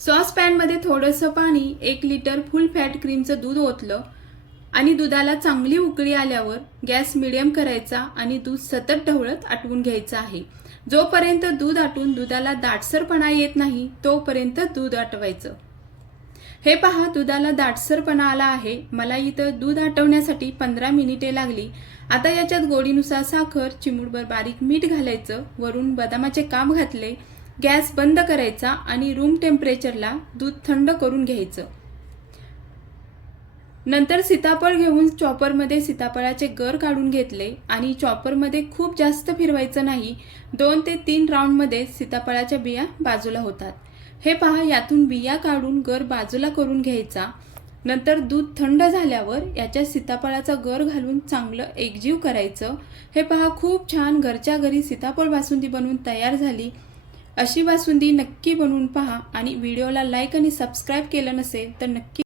Sauce पॅनमध्ये थोडंसं पाणी, 1 litre फुल fat क्रीमचं दूध ओतलं आणि दुधाला चांगली उकळी आल्यावर गॅस मिडियम करायचा आणि दूध सतत ढवळत आटवून घ्यायचं आहे। जोपर्यंत दूध आटून दुधाला दाटसरपणा येत नाही तोपर्यंत दूध आटवायचं। हे पहा, दुधाला दाटसरपणा आला आहे। मला इथं दूध आटवण्यासाठी 15 मिनिटे लागली। आता याच्यात गोडीनुसार साखर, चिमूटभर बारीक मीठ घालायचं, वरून बदामाचे काप घातले, गॅस बंद करायचा आणि रूम टेम्परेचरला दूध थंड करून घ्यायचं। नंतर सीताफळ घेऊन चॉपरमध्ये सीताफळाचे गर काढून घेतले आणि चॉपरमध्ये खूप जास्त फिरवायचं नाही, 2 ते 3 राऊंडमध्ये सीताफळाच्या बिया बाजूला होतात। हे पहा, यातून बिया काढून गर बाजूला करून घ्यायचा। नंतर दूध थंड झाल्यावर याच्यात सीताफळाचा गर घालून चांगलं एकजीव करायचं। हे पहा, खूप छान घरच्या घरी सीताफळ बासुंदी बनवून तयार झाली। अशी बासुंदी नक्की बनवून पहा आणि व्हिडिओला लाईक आणि सबस्क्राईब केलं नसेल तर नक्की